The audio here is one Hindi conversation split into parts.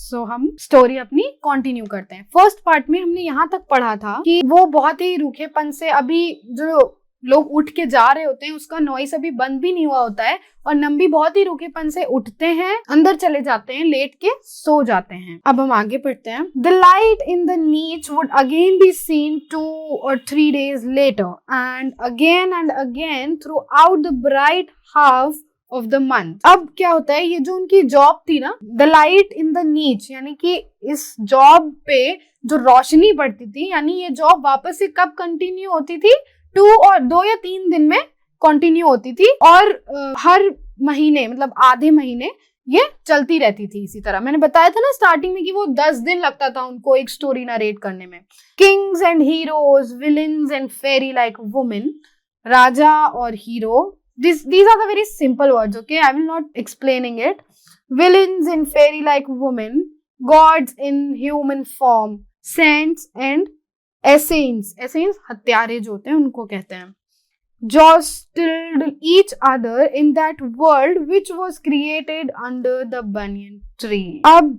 सो हम स्टोरी अपनी कंटिन्यू करते हैं। फर्स्ट पार्ट में हमने यहाँ तक पढ़ा था कि वो बहुत ही रूखेपन से, अभी जो लोग उठ के जा रहे होते हैं उसका नॉइस अभी बंद भी नहीं हुआ होता है, और नंबी बहुत ही रूखेपन से उठते हैं, अंदर चले जाते हैं, लेट के सो जाते हैं। अब हम आगे पढ़ते हैं। द लाइट इन द नीच would again be seen 2 or 3 days later and again throughout the bright half of the month. अब क्या होता है, ये जो उनकी जॉब थी ना, द लाइट इन द नीच, यानी कि इस जॉब पे जो रोशनी पड़ती थी, यानी ये जॉब वापस से कब कंटिन्यू होती थी, 2 या 3 दिन में कंटिन्यू होती थी, और हर महीने मतलब आधे महीने ये चलती रहती थी। इसी तरह मैंने बताया था ना स्टार्टिंग में कि वो 10 दिन लगता था उनको एक स्टोरी नरेट करने में। Kings and heroes, villains and fairy like women, राजा और hero, these are the very simple words, okay? I will not explaining it. Villains in fairy like women, gods in human form, saints and assassins, हत्यारे जो होते हैं उनको कहते हैं, jostled each other in that world which was created under the banyan tree. अब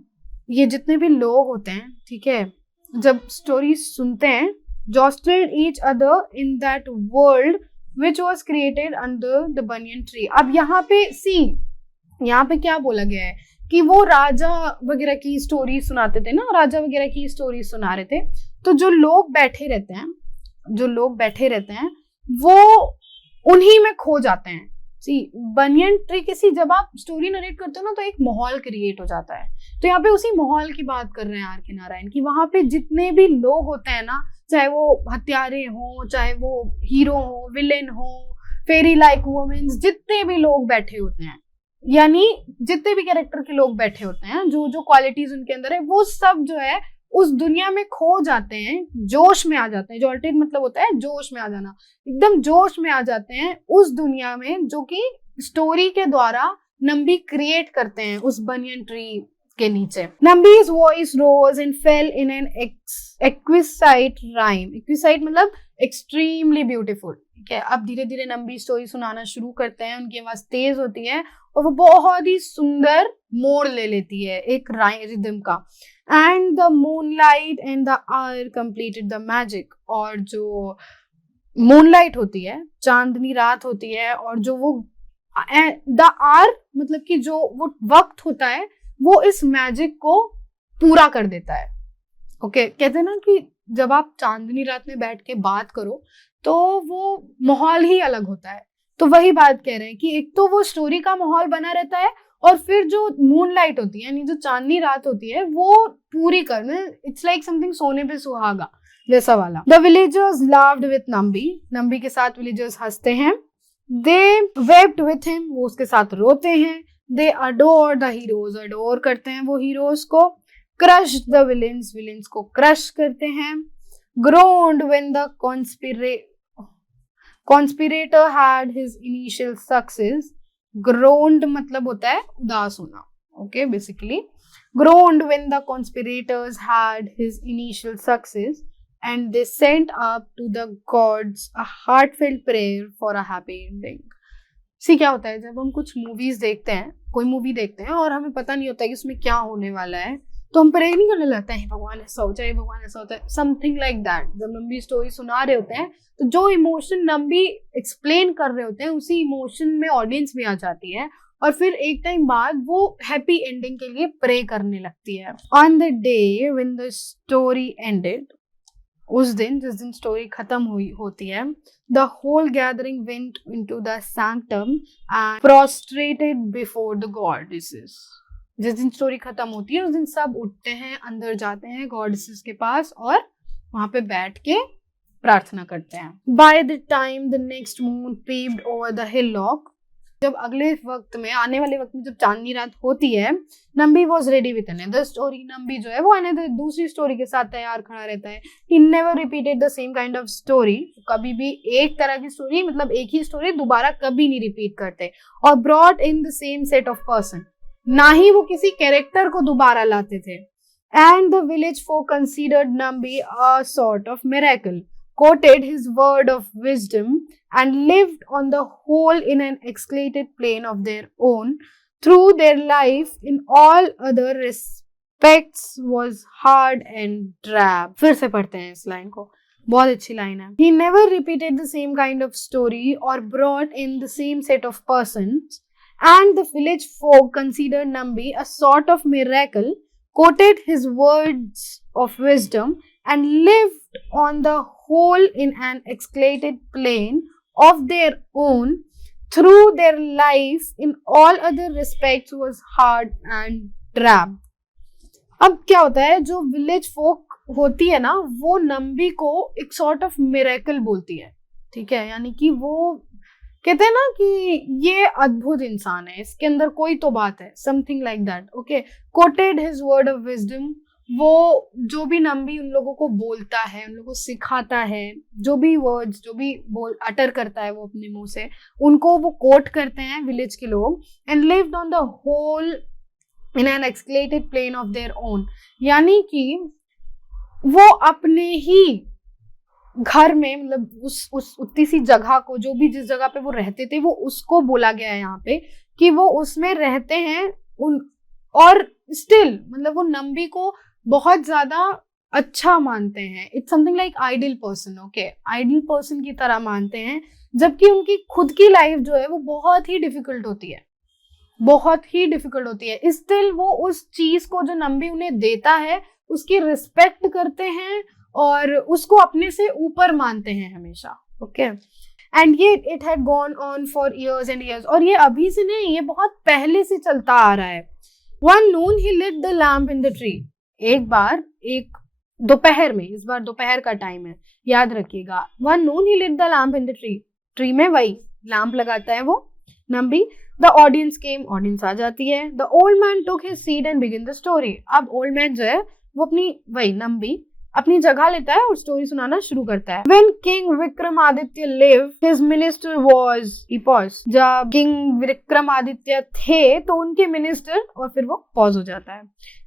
ये जितने भी लोग होते हैं, ठीक है, जब स्टोरी सुनते हैं, jostled each other in that world which was created under the banyan tree. अब यहाँ पे यहाँ पे क्या बोला गया है कि वो राजा वगैरह की स्टोरी सुनाते थे ना, राजा वगैरह की स्टोरी सुना रहे थे, तो जो लोग बैठे रहते हैं वो उन्हीं में खो जाते हैं। बनियन ट्री जब आप स्टोरी नरेट करते हो ना तो एक माहौल क्रिएट हो जाता है। तो यहाँ पे उसी माहौल की बात कर रहे हैं आर के नारायण की। वहां पे जितने भी लोग होते हैं ना, चाहे वो हत्यारे हो, चाहे वो हीरो हो, विलेन हो, फेरी लाइक वुमेन्स, जितने भी लोग बैठे होते हैं, यानी जितने भी कैरेक्टर के लोग बैठे होते हैं, जो जो क्वालिटीज उनके अंदर है, वो सब जो है उस दुनिया में खो जाते हैं, जोश में आ जाते हैं। जो अल्टेड मतलब होता है जोश में आ जाना, एकदम जोश में आ जाते हैं उस दुनिया में जो कि स्टोरी के द्वारा नंबी क्रिएट करते हैं उस बनियन ट्री के नीचे। Nambi's voice rose and fell in an exquisite rhyme. Exquisite मतलब एक्सट्रीमली ब्यूटीफुल, ठीक है। अब धीरे धीरे नंबी स्टोरी सुनाना शुरू करते हैं, उनकी आवाज तेज होती है और वो बहुत ही सुंदर मोड़ ले लेती है एक रिदम का। And the moonlight and the hour completed the magic. और जो मूनलाइट होती है, चांदनी रात होती है, और जो वो द आवर मतलब कि जो वो वक्त होता है, वो इस मैजिक को पूरा कर देता है। ओके, कहते हैं ना कि जब आप चांदनी रात में बैठ के बात करो तो वो माहौल ही अलग होता है। तो वही बात कह रहे हैं कि एक तो वो स्टोरी का माहौल बना रहता है, और फिर जो मूनलाइट होती है यानी जो चांदनी रात होती है वो पूरी करना, इट्स लाइक समथिंग सोने पे सुहागा जैसा वाला। The villagers लाव्ड with Nambi. Nambi के साथ विलेजर्स हंसते हैं। दे वेप्ट विथ हिम, वो उसके साथ रोते हैं। They adore the heroes, adore करते हैं वो हीरोज को। क्रश द विलेन्स, विलेन्स को क्रश करते हैं। Groaned when the conspirator had his initial success. Groaned मतलब होता है उदास होना, okay, basically. Groaned when the conspirators had his initial success and they sent up to the gods a heartfelt prayer for a happy ending. See क्या होता है, जब हम कुछ मूवीज देखते हैं, कोई मूवी देखते हैं और हमें पता नहीं होता है कि उसमें क्या होने वाला है, तो हम प्रे नहीं करने लगते हैं भगवान ऐसा हो जाए, भगवान ऐसा होता है, समथिंग लाइक दैट। जब नंबी स्टोरी सुना रहे होते हैं तो जो इमोशन नंबी एक्सप्लेन कर रहे होते हैं उसी इमोशन में ऑडियंस भी आ जाती है, और फिर एक टाइम बाद वो हैप्पी एंडिंग के लिए प्रे करने लगती है। On the day when the story ended, उस दिन जिस दिन स्टोरी खत्म होती है, the whole gathering went into the sanctum and prostrated before the goddesses. जिस दिन स्टोरी खत्म होती है उस दिन सब उठते हैं, अंदर जाते हैं गॉडेसेस के पास और वहां पे बैठ के प्रार्थना करते हैं। By the time the next moon peeped over the hillock, जब अगले वक्त में, आने वाले वक्त में जब चांदनी रात होती है, Nambi was ready with another story. Nambi जो है वो अनदर दूसरी स्टोरी के साथ तैयार खड़ा रहता है। He never repeated the same kind of story, कभी भी एक तरह की स्टोरी मतलब एक ही स्टोरी दोबारा कभी नहीं रिपीट करते। और brought in the same set of person, ना ही वो किसी कैरेक्टर को दोबारा लाते थे। And the village folk considered Nambi a sort of miracle, quoted his word of wisdom, and lived on the whole in an exalted plane of their own through their life in all other expects was hard and drab. फिर से पढ़ते हैं इस लाइन को, बहुत अच्छी लाइन है. He never repeated the same kind of story or brought in the same set of persons, and the village folk considered Nambi a sort of miracle, quoted his words of wisdom, and lived on the whole in an escalated plane of their own. Through their life in all other respects was hard and drab. अब क्या होता है, जो विलेज फोक होती है ना, वो नंबी को एक सॉर्ट ऑफ मिरेकल बोलती है. ठीक है, यानी कि वो कहते हैं ना कि ये अद्भुत इंसान है, इसके अंदर कोई तो बात है, something like that. Okay, coated his word of wisdom. वो जो भी नंबी उन लोगों को बोलता है, उन लोगों को सिखाता है, जो भी वर्ड्स जो भी अटर करता है वो अपने मुंह से, उनको वो कोट करते हैं विलेज के लोग. And lived on the whole in an exalted plane of their own. यानी कि वो अपने ही घर में, मतलब उस उतनी सी जगह को, जो भी जिस जगह पे वो रहते थे, वो उसको बोला गया है यहाँ पे कि वो उसमें रहते हैं. और स्टिल मतलब वो नंबी को बहुत ज्यादा अच्छा मानते हैं. It's something like ideal person. Okay, ideal person की तरह मानते हैं, जबकि उनकी खुद की लाइफ जो है वो बहुत ही डिफिकल्ट होती है, बहुत ही डिफिकल्ट होती है. स्टिल वो उस चीज को जो नंबी उन्हें देता है उसकी रिस्पेक्ट करते हैं और उसको अपने से ऊपर मानते हैं हमेशा. ओके, एंड ये it had gone on for years and years. और ये अभी से नहीं, ये बहुत पहले से चलता आ रहा है. One noon he lit the lamp in the tree. एक बार, एक दोपहर में, इस बार दोपहर का टाइम है, याद रखिएगा. One noon he lit the lamp in the tree. Tree में वही लैम्प लगाता है वो Nambi. The audience came. Audience आ जाती है. The old man took his seat and began the story. अब ओल्ड मैन जो है वो अपनी वही नंबी अपनी जगह लेता है और स्टोरी सुनाना शुरू करता है. When King Vikramaditya lived, his minister was. He paused. जब किंग विक्रमादित्य थे तो उनके मिनिस्टर, और फिर वो पॉज हो जाता है.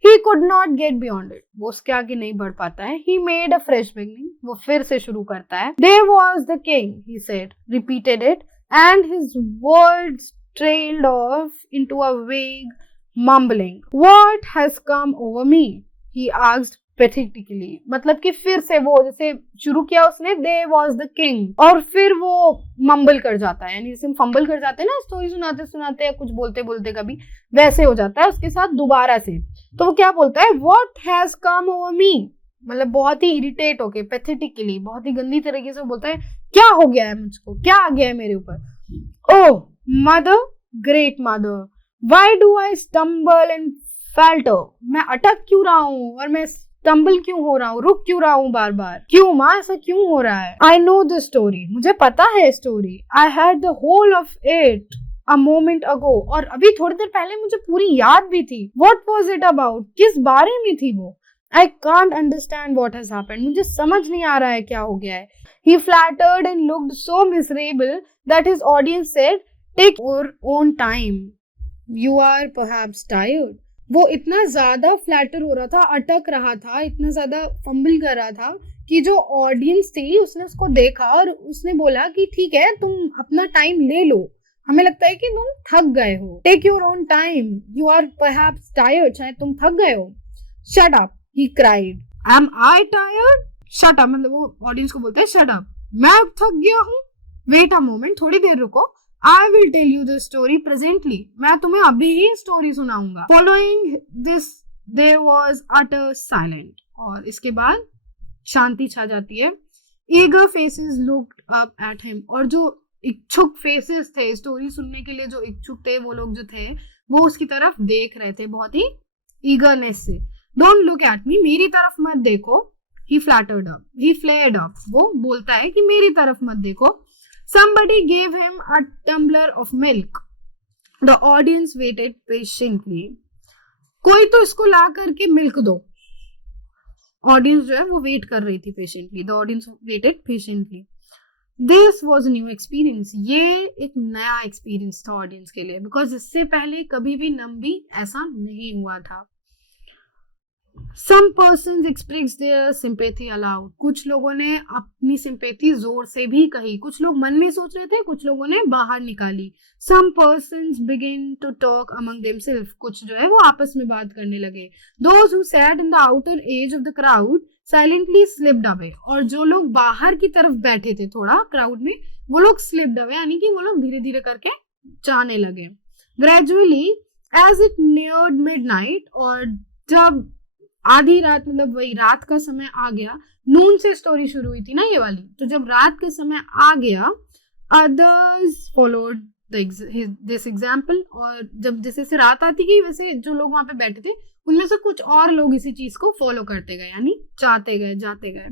He could not get beyond it. वो उसके आगे नहीं बढ़ पाता है. He made a fresh beginning. वो फिर से शुरू करता है. There was the king, he said, repeated it, and his words trailed off into a vague mumbling. What has come over me? He asked pathetically. मतलब कि फिर से वो जैसे शुरू किया उसने, there was the king, और फिर वो मम्बल कर जाता है, यानी जैसे फंबल कर जाते हैं ना स्टोरी सुनाते सुनाते या कुछ बोलते बोलते, कभी वैसे हो जाता है उसके साथ दोबारा से. तो वो क्या बोलता है, what has come over me, मतलब बहुत ही इरिटेट होके, पैथेटिकली, बहुत ही गंदी तरीके से बोलता है, क्या हो गया है मुझको, क्या आ गया है मेरे ऊपर. Oh mother, great mother, why do I stumble and falter? मैं अटक क्यों रहा हूँ और मैं स्टम्बल क्यों हो रहा हूँ, रुक क्यों रहा हूँ बार बार, क्यों माँ ऐसा क्यों हो रहा है. I know the story, मुझे पता है story. I had the whole of it a moment ago, और अभी थोड़ी देर पहले मुझे पूरी याद भी थी. What was it about? किस बारे में थी वो. I can't understand what has happened. मुझे समझ नहीं आ रहा है क्या हो गया है. He flattered and looked so miserable that his audience said, take your own time. You are perhaps tired. वो इतना ज्यादा फ्लैटर हो रहा था, अटक रहा था, इतना ज्यादा फंबल कर रहा था कि जो ऑडियंस थी उसने उसको देखा और उसने बोला कि ठीक है, तुम अपना टाइम ले लो, हमें लगता है कि तुम थक गए हो. Take your own time. You are perhaps tired. शायद तुम थक गए हो. Shut up, he cried. Am I tired? Shut up मतलब वो ऑडियंस को बोलता है शट अप, मैं थक गया हूँ. वेट अ मोमेंट, थोड़ी देर रुको. I will tell you the story presently. मैं तुम्हें अभी ही स्टोरी सुनाऊंगा. Following this, there was utter silence. और इसके बाद शांति छा जाती है. Eager faces looked up at him. और जो इच्छुक फेसेस थे, स्टोरी सुनने के लिए जो इच्छुक थे, वो लोग जो थे वो उसकी तरफ देख रहे थे बहुत ही ईगरनेस से. Don't look at me, मेरी तरफ मत देखो. He flattered up. He flared up. वो बोलता है कि मेरी तरफ मत देखो. Somebody gave him a tumbler of milk. The audience waited patiently. कोई तो इसको ला करके मिल्क दो. ऑडियंस जो है वो वेट कर रही थी patiently. The audience waited patiently. This was a new experience. ये एक नया एक्सपीरियंस था ऑडियंस के लिए, बिकॉज इससे पहले कभी भी नंबी ऐसा नहीं हुआ था. Some persons express their sympathy aloud. कुछ लोगों ने अपनी सिंपैथी जोर से भी कही. कुछ लोग मन में सोच रहे थे, कुछ लोगों ने बाहर निकाली. Some persons begin to talk among themselves. कुछ जो है वो आपस में बात करने लगे. Those who sat in the outer edge of the crowd silently slipped away. और जो लोग बाहर की तरफ बैठे थे थोड़ा क्राउड में, वो लोग slipped away, यानी कि वो लोग धीरे धीरे करके जाने लगे. Gradually, as it neared midnight, और जब आधी रात, मतलब वही रात का समय आ गया, नून से स्टोरी शुरू हुई थी ना ये वाली, तो जब रात का समय आ गया, अदर्स फॉलोड दिस एग्जाम्पल. और जब जैसे से रात आती गई, वैसे जो लोग वहां पे बैठे थे उनमें से कुछ और लोग इसी चीज को फॉलो करते गए, यानी जाते गए जाते गए.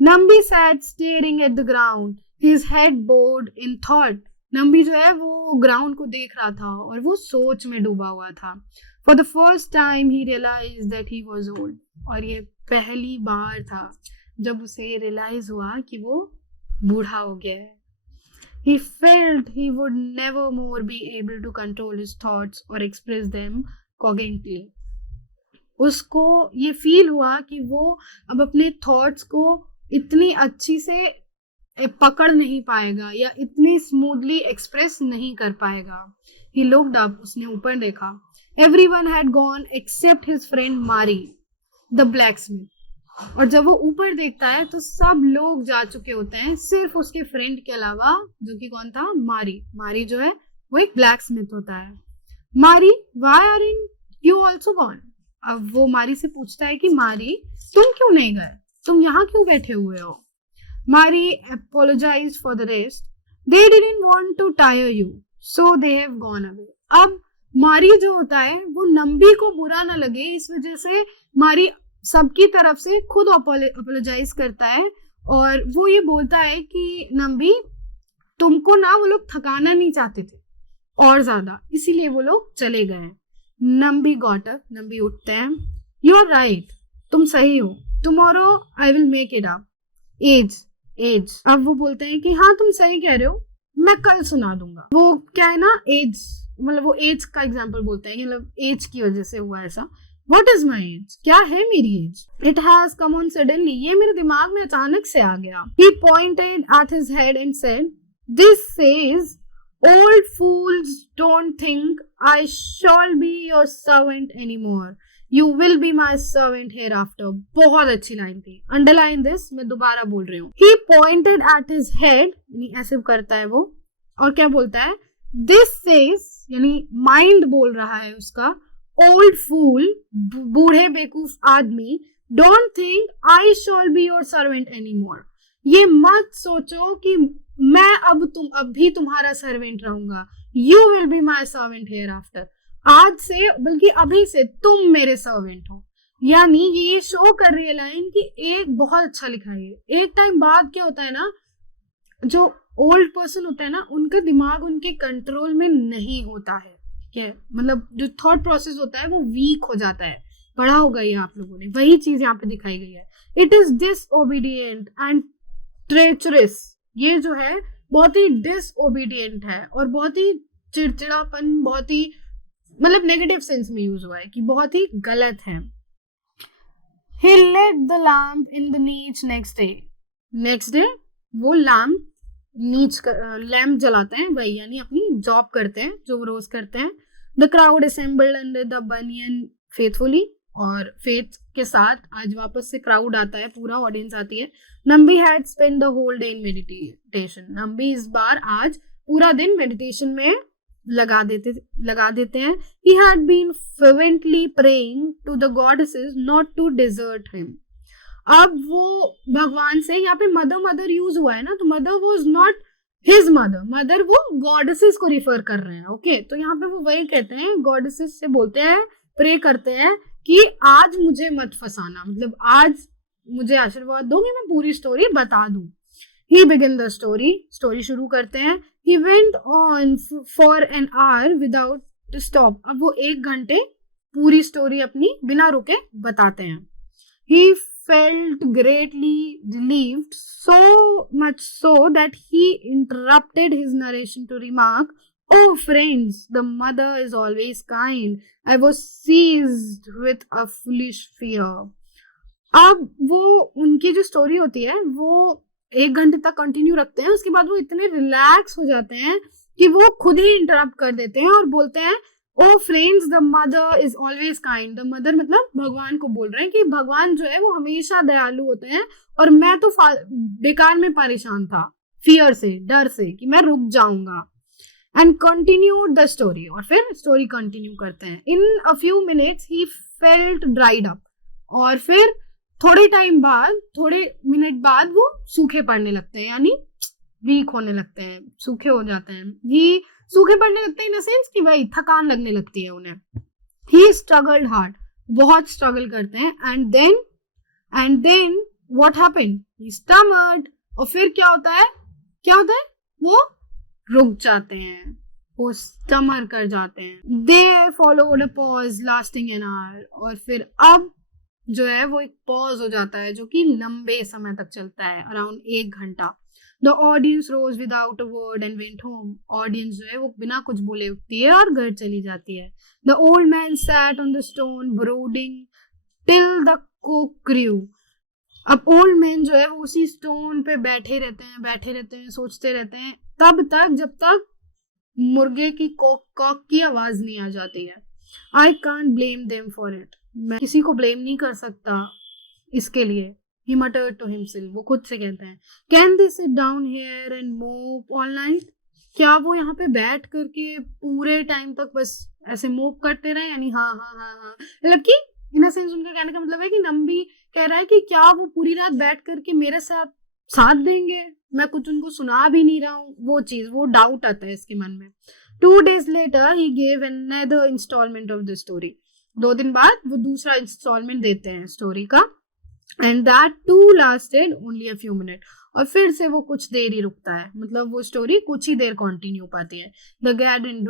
Nambi sat staring at the ground, his head bowed in thought. Nambi जो है वो ग्राउंड को देख रहा था और वो सोच में डूबा हुआ था. For the first time he realized that he was old. और ये पहली बार था जब उसे रियलाइज हुआ कि वो बूढ़ा हो गया है. He felt he would never more be able to control his thoughts or express them cogently. उसको ये फील हुआ कि वो अब अपने थॉट्स को इतनी अच्छी से पकड़ नहीं पाएगा या इतनी स्मूथली एक्सप्रेस नहीं कर पाएगा. He looked up. उसने ऊपर देखा. Everyone had gone except his friend Mari, the blacksmith. और जब वो ऊपर देखता है तो सब लोग जा चुके होते हैं सिर्फ उसके फ्रेंड के अलावा, जो कि कौन था? मारी. मारी जो है वो एक ब्लैक स्मिथ होता है. मारी, why aren't you also gone? अब वो मारी से पूछता है कि मारी, तुम क्यों नहीं गए? तुम यहाँ क्यों बैठे हुए हो? मारी apologized for the rest. They didn't want to tire you, so they have gone away. अब मारी जो होता है वो नंबी को बुरा ना लगे, इस वजह से मारी सबकी तरफ से खुद अपोलोजाइज करता है और वो ये बोलता है कि नंबी, तुमको ना वो लोग थकाना नहीं चाहते थे और ज्यादा, इसीलिए वो लोग चले गए. Nambi got up. नंबी उठते हैं. यू आर राइट, तुम सही हो. Tomorrow I will make it up. एज. अब वो बोलते हैं कि हाँ तुम सही कह रहे हो, मैं कल सुना दूंगा. वो क्या है ना, एज, मतलब वो एज का एग्जाम्पल बोलते हैं, मतलब एज की वजह से हुआ ऐसा. What is my age? क्या है मेरी as? It has come on suddenly. ये मेरे दिमाग में अचानक से आ गया. He pointed at his head and said, "This says, old fools don't think I shall be your servant anymore. You will be my servant hereafter." बहुत अच्छी लाइन थी. Underline this. मैं दोबारा बोल रही हूँ. He pointed at his head, यानी ऐसे करता है वो, और क्या बोलता है? This says, यानी माइंड बोल रहा है उसका, ओल्ड फूल, बूढ़े बेवकूफ आदमी, don't think I shawl be your servant any more. ये मत सोचो कि मैं अब भी तुम्हारा सर्वेंट रहूंगा. You will be my servant hereafter. आज से, बल्कि अभी से तुम मेरे सर्वेंट हो. यानी ये शो कर रही है लाइन कि एक बहुत अच्छा लिखा है. एक टाइम बाद क्या होता है ना, जो ओल्ड पर्सन होता है ना, उनका दिमाग उनके कंट्रोल में नहीं होता है. ठीक है, मतलब जो थॉट प्रोसेस होता है वो वीक हो जाता है. पढ़ा होगा ये आप लोगों ने, वही चीज यहाँ पे दिखाई गई है. It is disobedient and treacherous. ये जो है बहुत ही डिसओबीडियंट है और बहुत ही चिड़चिड़ापन, बहुत ही मतलब नेगेटिव सेंस में यूज हुआ है कि बहुत ही गलत है. He lit the lamp in the niche next day. Next day वो लैम्प जलाते हैं, वही यानी अपनी जॉब करते हैं जो वो रोज करते हैं. The crowd assembled under the banyan faithfully. और फेथ के साथ आज वापस से क्राउड आता है, पूरा ऑडियंस आती है. Nambi had spend the whole day in meditation. Nambi इस बार आज पूरा दिन मेडिटेशन में लगा देते हैं. He had been fervently praying to the goddesses not to desert him. अब वो भगवान से, यहाँ पे मदर यूज हुआ है ना, तो mother was not his mother वो गॉडेसेस को रिफर कर रहे हैं. ओके, तो यहाँ पे वो वही कहते हैं, गॉडेसेस से बोलते हैं, प्रे करते हैं कि आज मुझे मत फंसाना, मतलब आज मुझे आशीर्वाद दो कि मैं पूरी स्टोरी बता दूं. He began the story शुरू करते हैं. He went on for an hour without stop. अब वो 1 घंटे पूरी स्टोरी अपनी बिना रुके बताते हैं. He felt greatly relieved, so much so that he interrupted his narration to remark, "Oh friends, the mother is always kind. I was seized with a foolish fear." अब वो उनकी जो स्टोरी होती है वो 1 घंटे तक कंटिन्यू रखते हैं, उसके बाद वो इतने रिलैक्स हो जाते हैं कि वो खुद ही इंटरप्ट कर देते हैं और बोलते हैं, oh friends, the mother is always kind. The mother मतलब भगवान को बोल रहे हैं कि भगवान जो है वो हमेशा दयालु होते हैं, और मैं तो बेकार में परेशान था, फियर से, डर से कि मैं रुक जाऊंगा। एंड कंटिन्यू द स्टोरी, और फिर स्टोरी कंटिन्यू करते हैं। इन अ फ्यू मिनट्स ही फेल्ट ड्राइड अप, और फिर थोड़े टाइम बाद, थोड़े मिनट बाद वो सूखे पड़ने लगते हैं, यानी वीक होने लगते हैं, सूखे हो जाते हैं। ही सूखे पड़ने लगते हैं इन सेंस कि भाई थकान लगने लगती है उन्हें। ही स्ट्रगल्ड हार्ड, बहुत स्ट्रगल करते हैं। एंड देन व्हाट हैपेंड, ही स्टमर्ड, और फिर क्या होता है, वो रुक जाते हैं, वो स्टमर कर जाते हैं। They followed a pause lasting an hour, और फिर अब जो है वो एक पॉज हो जाता है जो कि लंबे समय तक चलता है, अराउंड 1 घंटा। The audience rose without a word and went home, audience जो है वो बिना कुछ बोले उठती है और घर चली जाती है। The old man sat on the stone brooding till the cock crew, अब ओल्ड मैन जो है वो उसी स्टोन पे बैठे रहते हैं, सोचते रहते हैं तब तक जब तक मुर्गे की कॉक की आवाज नहीं आ जाती है। I can't blame them for it, मैं किसी को ब्लेम नहीं कर सकता इसके लिए। He muttered to himself, वो खुद से कहते हैं, can they sit down here and मोप ऑल नाइट, क्या वो यहाँ पे बैठ करके पूरे टाइम तक बस ऐसे मोप करते रहे, यानी हाँ हाँ हाँ हाँ, मतलब कि इन सेंस उनका कहने का मतलब है कि नंबी कह रहा है कि क्या वो पूरी रात बैठ करके मेरे साथ देंगे, मैं कुछ उनको सुना भी नहीं रहा हूँ, वो चीज, वो डाउट आता है इसके मन में। 2 days later he gave another installment of the story, 2 दिन बाद वो दूसरा इंस्टॉलमेंट देते हैं स्टोरी का। And that too lasted only a few minute, और फिर से वो कुछ देर ही रुकता है, मतलब वो स्टोरी कुछ ही देर कंटिन्यू पाती है। द गैदरिंग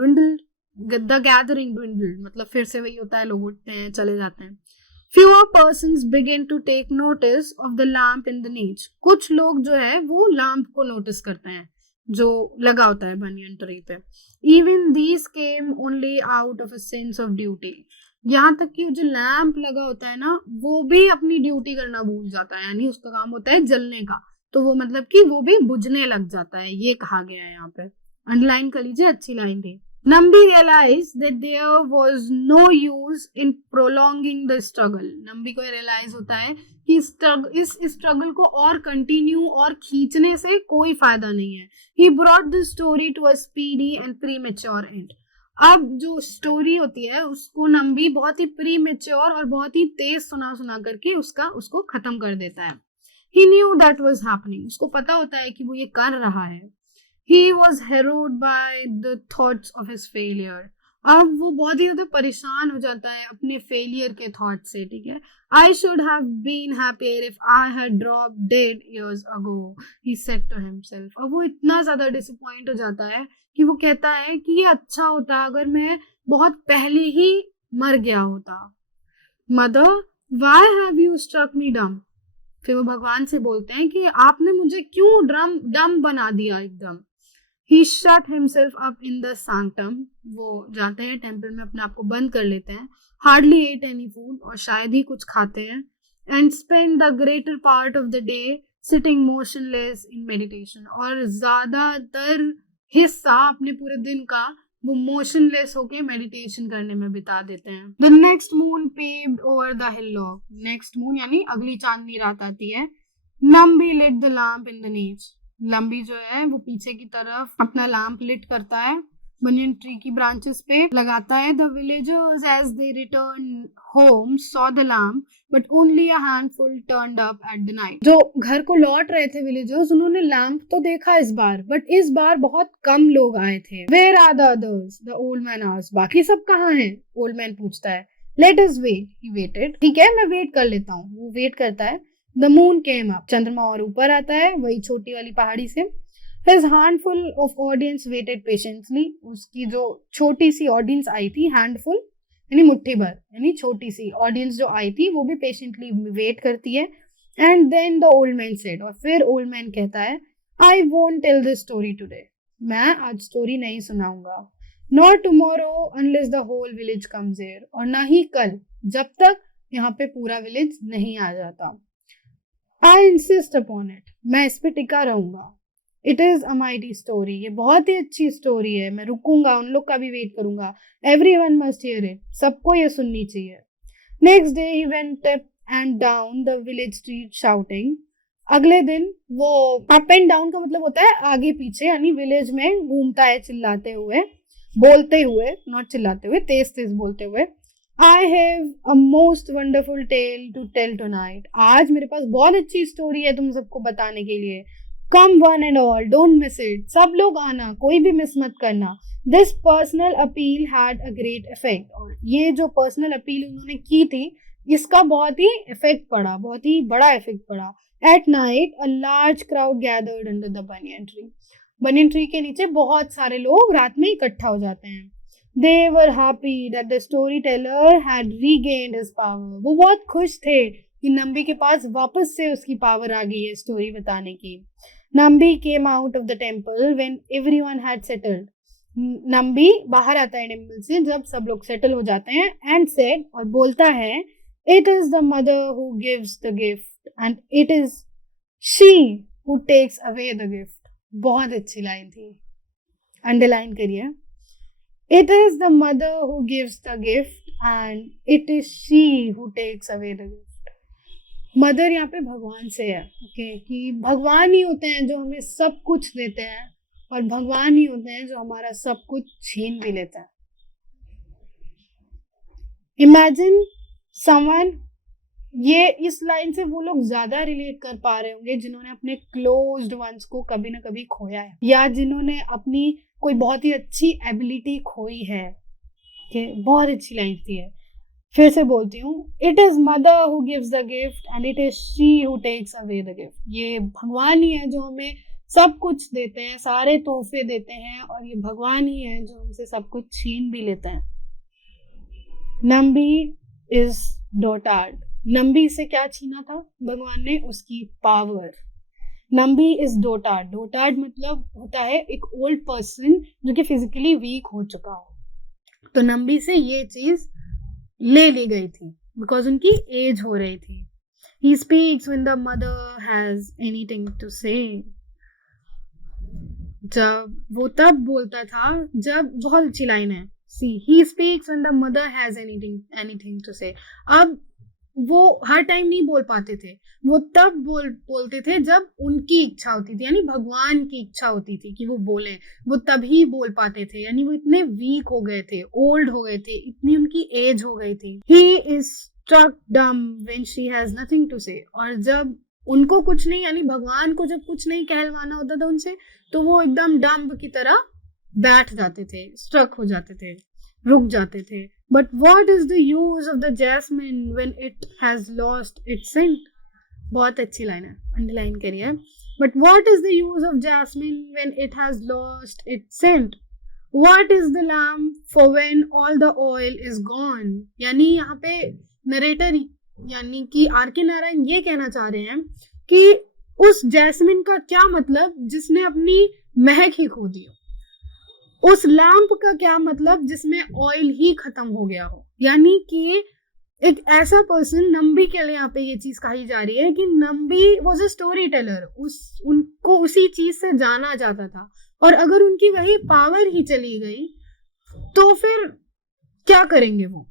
dwindled, मतलब फिर से वही होता है, लोग उठते हैं, चले जाते हैं। Fewer persons begin to take notice of the lamp in the niche, कुछ लोग जो है वो लैम्प को नोटिस करते हैं जो लगा होता है बनियन ट्री पे। Even these came only out of a sense of duty, यहाँ तक कि जो लैंप लगा होता है ना वो भी अपनी ड्यूटी करना भूल जाता है, यानी उसका काम होता है जलने का, तो वो मतलब कि वो भी बुझने लग जाता है, ये कहा गया है यहाँ पे। अंडरलाइन कर लीजिए, अच्छी लाइन थी। Nambi realized that there was no use in prolonging the struggle, Nambi को रियलाइज होता है कि इस स्ट्रगल को और कंटिन्यू और खींचने से कोई फायदा नहीं है। He brought the story to a speedy and premature end, अब जो स्टोरी होती है उसको नंबी बहुत ही प्री मेच्योर और बहुत ही तेज सुना करके उसको खत्म कर देता है। He knew that was happening, उसको पता होता है कि वो ये कर रहा है। He was harrowed by the thoughts of his failure, अब वो बहुत ही ज्यादा परेशान हो जाता है अपने फेलियर के थॉट से, ठीक है। I should have been happier if I had dropped dead years ago, he said to himself, अब वो इतना ज्यादा डिसअपॉइंट हो जाता है कि वो कहता है कि ये अच्छा होता अगर मैं बहुत पहले ही मर गया होता। Mother, why have you struck me dumb, फिर वो भगवान से बोलते हैं कि आपने मुझे क्यों डम बना दिया एकदम। He shut himself up in the sanctum, वो जाते हैं टेम्पल में, अपने आप को बंद कर लेते हैं। Hardly ate any food, और शायद ही कुछ खाते हैं। And spent the greater part of the day sitting motionless in meditation, और ज्यादातर हिस्सा अपने पूरे दिन का वो मोशनलेस होके मेडिटेशन करने में बिता देते हैं। The next moon paved over the hillock, next moon यानी अगली चांदनी रात आती है। Nambi lit the lamp in the niche, लंबी जो है वो पीछे की तरफ अपना लैम्प लिट करता है, बनियन ट्री की ब्रांचेस पे लगाता है। The villagers as they return home saw the lamp but only a handful turned up at the night, जो घर को लौट रहे थे विलेजर्स उन्होंने लैम्प तो देखा इस बार, बट इस बार बहुत कम लोग आए थे। Where are the others, the old man asked, बाकी सब कहाँ हैं, ओल्ड मैन पूछता है। Let us wait, he waited, ठीक है मैं वेट कर लेता हूँ, वो वेट करता है। द मून केम अप, चंद्रमा और ऊपर आता है वही छोटी वाली पहाड़ी से। His handful of audience waited patiently, उसकी जो छोटी सी ऑडियंस आई थी, हैंडफुल यानी मुट्ठी भर, यानी छोटी सी ऑडियंस जो आई थी वो भी पेशेंटली वेट करती है। And then the old man said, और फिर ओल्ड मैन कहता है, I won't tell this story today, मैं आज स्टोरी नहीं सुनाऊंगा। Not tomorrow unless the whole village comes here, और ना ही कल जब तक यहाँ पे पूरा विलेज नहीं आ जाता। आई इंसिस्ट अपॉन इट, मैं इस पे टिका रहूंगा। It is a mighty story, ये बहुत ही अच्छी स्टोरी है, मैं रुकूंगा, उन लोग का भी वेट करूंगा। एवरीवन मस्ट हियर इट, सबको ये सुननी चाहिए। Next day he went up and down the village street shouting. अगले दिन वो अप एंड डाउन का मतलब होता है आगे पीछे, यानी विलेज में घूमता है चिल्लाते हुए, बोलते हुए, नॉट चिल्लाते हुए, तेज तेज बोलते हुए। I have a most wonderful tale to tell tonight, आज मेरे पास बहुत अच्छी स्टोरी है तुम सबको बताने के लिए। Come one and all, don't miss it, सब लोग आना, कोई भी मिस मत करना। This personal appeal had a great effect, और ये जो पर्सनल अपील उन्होंने की थी इसका बहुत ही इफेक्ट पड़ा, बहुत ही बड़ा इफेक्ट पड़ा। At night a large crowd gathered under the banyan tree, banyan tree के नीचे बहुत सारे लोग रात में इकट्ठा हो जाते हैं। They were happy that the storyteller had regained his power. वो बहुत खुश थे कि नम्बी के पास वापस से उसकी पावर आ गई है स्टोरी बताने की। Nambi came out of the temple when everyone had settled. Nambi बाहर आता है टेम्पल से जब सब लोग सेटल हो जाते हैं, and said, और बोलता है, it is the mother who gives the gift and it is she who takes away the gift. बहुत अच्छी लाइन थी, अंडरलाइन करिए। It is the mother who gives the gift and it is she who takes away the gift. Mother यहाँ पे भगवान से है, ओके, कि भगवान ही होते हैं जो हमें सब कुछ देते हैं और भगवान ही होते हैं जो हमारा सब कुछ छीन भी लेते हैं। इमेजिन समवन, ये इस लाइन से वो लोग ज्यादा रिलेट कर पा रहे होंगे जिन्होंने अपने क्लोज्ड वंस को कभी ना कभी खोया है, या जिन्होंने अपनी कोई बहुत ही अच्छी एबिलिटी खोई है। बहुत अच्छी लाइन थी है, फिर से बोलती हूँ। It is mother who gives the gift and it is she who takes away the gift. ये भगवान ही है जो हमें सब कुछ देते हैं, सारे तोहफे देते हैं, और ये भगवान ही है जो हमसे सब कुछ छीन भी लेते हैं। नम्बी इज डोटार्ड, नम्बी से क्या छीना था भगवान ने? उसकी पावर। नम्बी इज डोटार्ड, डोटार्ड मतलब होता है एक ओल्ड पर्सन जो कि फिजिकली वीक हो चुका हो, तो नम्बी से ये चीज ले ली गई थी बिकॉज उनकी एज हो रही थी। He speaks when the mother has anything to say, जब वो तब बोलता था जब, बहुत अच्छी लाइन है, see he speaks when the mother has anything to say. अब वो हर टाइम नहीं बोल पाते थे, वो तब बोलते थे जब उनकी इच्छा होती थी, यानी भगवान की इच्छा होती थी कि वो बोले, वो तभी बोल पाते थे। यानी वो इतने वीक हो गए थे, ओल्ड हो गए थे, इतनी उनकी एज हो गई थी। He is struck dumb when she has nothing to say, और जब उनको कुछ नहीं, यानी भगवान को जब कुछ नहीं कहलवाना होता था उनसे, तो वो एकदम डम्ब की तरह बैठ जाते थे, स्ट्रक हो जाते थे, रुक जाते थे। But what is the use of the jasmine when it has lost its scent? बहुत अच्छी लाइन है, अंडरलाइन करिए। But what is the use of jasmine when it has lost its scent? What is the lamp for when all the oil is gone? यानी यहाँ पे नरेटर यानी कि आर के नारायण ये कहना चाह रहे हैं कि उस जैस्मिन का क्या मतलब जिसने अपनी महक ही खो दी हो, उस लैंप का क्या मतलब जिसमें ऑयल ही खत्म हो गया हो। यानी कि एक ऐसा पर्सन, नम्बी के लिए यहाँ पे ये चीज कही जा रही है कि Nambi was a story teller, उनको उसी चीज से जाना जाता था, और अगर उनकी वही पावर ही चली गई तो फिर क्या करेंगे वो?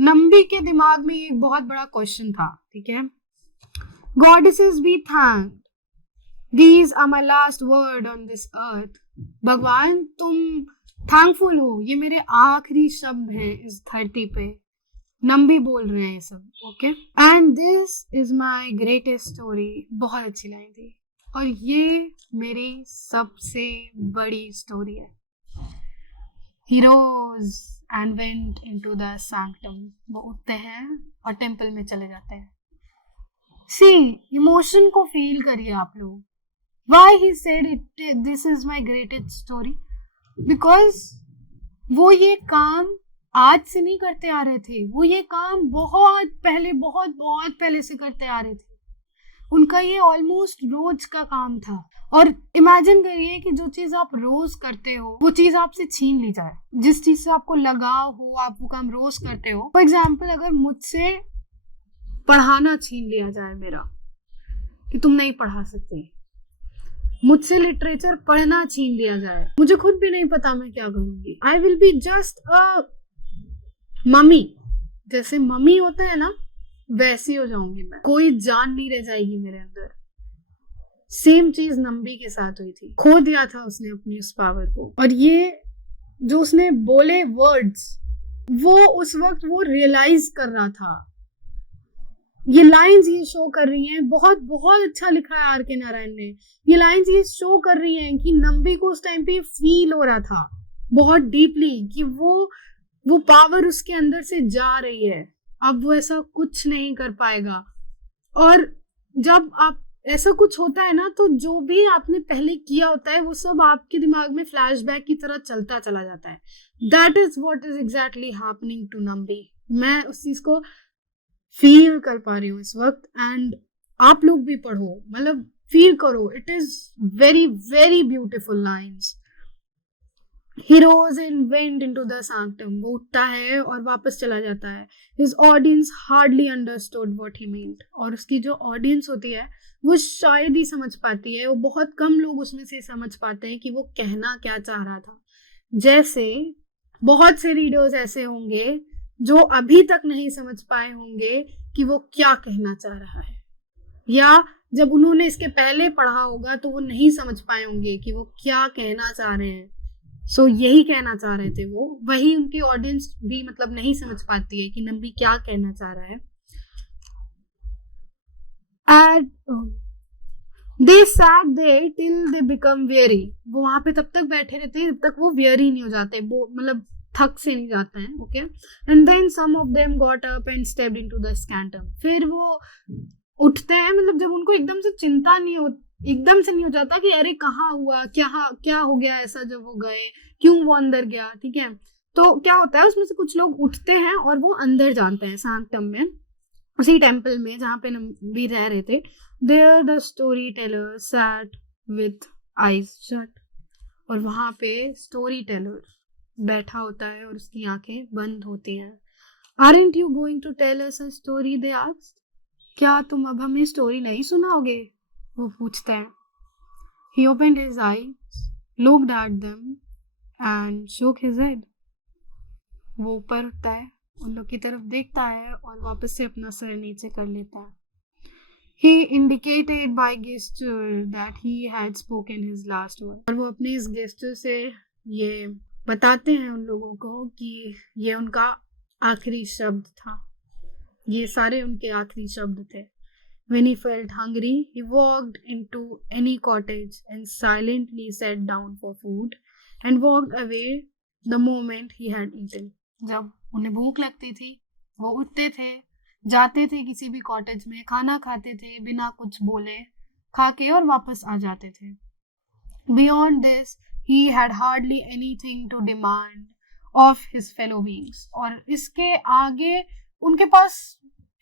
नम्बी के दिमाग में एक बहुत बड़ा क्वेश्चन था, ठीक है। Goddesses be thanked, these are my last word on this earth. भगवान तुम थैंकफुल हो, ये मेरे आखिरी शब्द हैं इस धरती पे। नम्बी बोल रहे हैं ये सब, okay. And this is my greatest story, बहुत अच्छी लाइन थी, और ये मेरी सबसे बड़ी स्टोरी है। He rose and went into the sanctum. वो उठते हैं और टेम्पल में चले जाते हैं। See, इमोशन को फील करिए आप लोग। Why he said it, this is my greatest story? Because वो ये काम आज से नहीं करते आ रहे थे, वो ये काम बहुत पहले, बहुत बहुत पहले से करते आ रहे थे। उनका ये ऑलमोस्ट रोज का काम था। और इमेजिन करिए कि जो चीज आप रोज करते हो वो चीज आपसे छीन ली जाए, जिस चीज से आपको लगाव हो, आप वो काम रोज करते हो। फॉर एग्जाम्पल, अगर मुझसे पढ़ाना छीन लिया जाए मेरा, कि तुम नहीं पढ़ा सकते, मुझसे लिटरेचर पढ़ना छीन लिया जाए, मुझे खुद भी नहीं पता मैं क्या करूंगी, I will be just a mummy, जैसे मम्मी होता है ना वैसी हो जाऊंगी मैं, कोई जान नहीं रह जाएगी मेरे अंदर। सेम चीज नंबी के साथ हुई थी, खो दिया था उसने अपनी उस पावर को, और ये जो उसने बोले वर्ड्स, वो उस वक्त वो रियलाइज कर रहा था। ये लाइंस ये शो कर रही हैं, बहुत बहुत अच्छा लिखा है आर के नारायण ने, ये लाइंस ये शो कर रही हैं कि नंबी को उस टाइम पे फील हो रहा था बहुत डीपली कि वो पावर उसके अंदर से जा रही है, अब वो ऐसा कुछ नहीं कर पाएगा। और जब आप ऐसा कुछ होता है ना, तो जो भी आपने पहले किया होता है वो सब आपके दिमाग में फ्लैशबैक की तरह चलता चला जाता है। That is what is exactly happening to Nambi. मैं उस चीज को फील कर पा रही हूँ इस वक्त, एंड आप लोग भी पढ़ो, मतलब फील करो, it is very very beautiful lines. He rose and went into the sanctum. वो उठता है और वापस चला जाता है। His audience hardly understood what he meant. और उसकी जो ऑडियंस होती है वो शायद ही समझ पाती है, वो बहुत कम लोग उसमें से समझ पाते हैं कि वो कहना क्या चाह रहा था। जैसे बहुत से रीडर्स ऐसे होंगे जो अभी तक नहीं समझ पाए होंगे कि वो क्या कहना चाह रहा है, या जब उन्होंने इसके पहले पढ़ा होगा तो वो नहीं समझ पाए होंगे कि वो क्या कहना चाह रहे हैं। सो यही कहना चाह रहे थे वो, वही उनकी ऑडियंस भी मतलब नहीं समझ पाती है कि नंबी क्या कहना चाह रहा है। And they sat there till they become weary. वो वहां पे तब तक बैठे रहते हैं जब तक वो weary नहीं हो जाते, वो मतलब थक से नहीं जाते हैं। Okay, and then some of them got up and stepped into the scantum. फिर वो उठते हैं, मतलब जब उनको एकदम से चिंता नहीं हो, एकदम से नहीं हो जाता कि अरे कहाँ हुआ, क्या हो गया ऐसा, जब वो गए क्यों वो अंदर गया, ठीक है। तो क्या होता है, उसमें से कुछ लोग उठते हैं और वो अंदर जाते हैं सैंक्टम में, उसी टेम्पल में जहाँ पे नंबी रह रहे थे। There the story teller sat with eyes shut, और वहाँ पे स्टोरी टेलर बैठा होता है और उसकी आंखें बंद होती हैं। Aren't you going to tell us a story, they asked, क्या तुम अब हमें स्टोरी नहीं सुनाओगे, वो पूछते हैं। He opened his eyes, looked at them and shook his head. वो ऊपर उठता है, उन लोग की तरफ देखता है और वापस से अपना सर नीचे कर लेता है। He indicated by gesture that he had spoken his last word. और वो अपनी इस gesture से ये बताते हैं उन लोगों को कि ये उनका आखिरी शब्द था, ये सारे उनके आखिरी शब्द थे। When he felt hungry, he walked into any cottage and silently sat down for food and walked away the moment he had eaten. जब उन्हें भूख लगती थी वो उठते थे, जाते थे किसी भी कॉटेज में, खाना खाते थे बिना कुछ बोले, खा के और वापस आ जाते थे। Beyond this, he had hardly anything to demand of his fellow beings. और इसके आगे उनके पास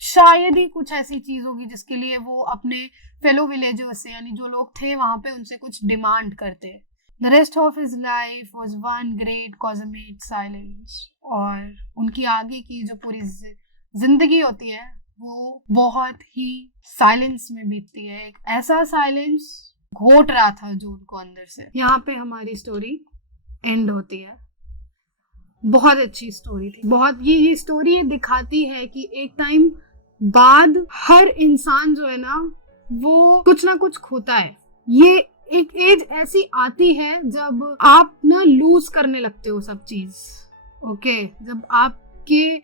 शायद ही कुछ ऐसी चीज होगी जिसके लिए वो अपने फेलो विलेजर्स से, यानी जो लोग थे वहां पे, उनसे कुछ डिमांड करते। The rest of his life was one great consummate silence, और उनकी आगे की जो पूरी जिंदगी होती है वो बहुत ही साइलेंस में बीतती है। एक ऐसा साइलेंस घोट रहा था जो उनको अंदर से। यहाँ पे हमारी स्टोरी एंड होती है। बहुत अच्छी स्टोरी थी, बहुत। ये स्टोरी ये दिखाती है कि एक टाइम बाद हर इंसान जो है ना वो कुछ ना कुछ खोता है। ये एक एज ऐसी आती है जब आप ना लूज करने लगते हो सब चीज। ओके, जब आपके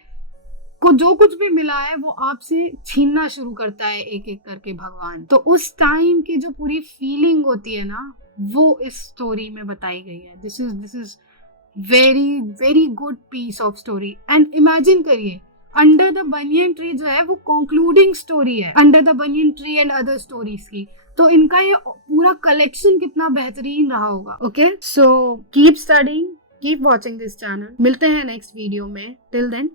को जो कुछ भी मिला है वो आपसे छीनना शुरू करता है एक एक करके भगवान। तो उस टाइम की जो पूरी फीलिंग होती है ना वो इस स्टोरी में बताई गई है। This is very very good piece of story. And imagine करिए, अंडर द बनियन ट्री जो है वो कंक्लूडिंग स्टोरी है under the banyan tree and other stories की। तो इनका ये पूरा कलेक्शन कितना बेहतरीन रहा होगा। Okay, so keep studying, keep watching this channel. मिलते हैं नेक्स्ट वीडियो में। Till then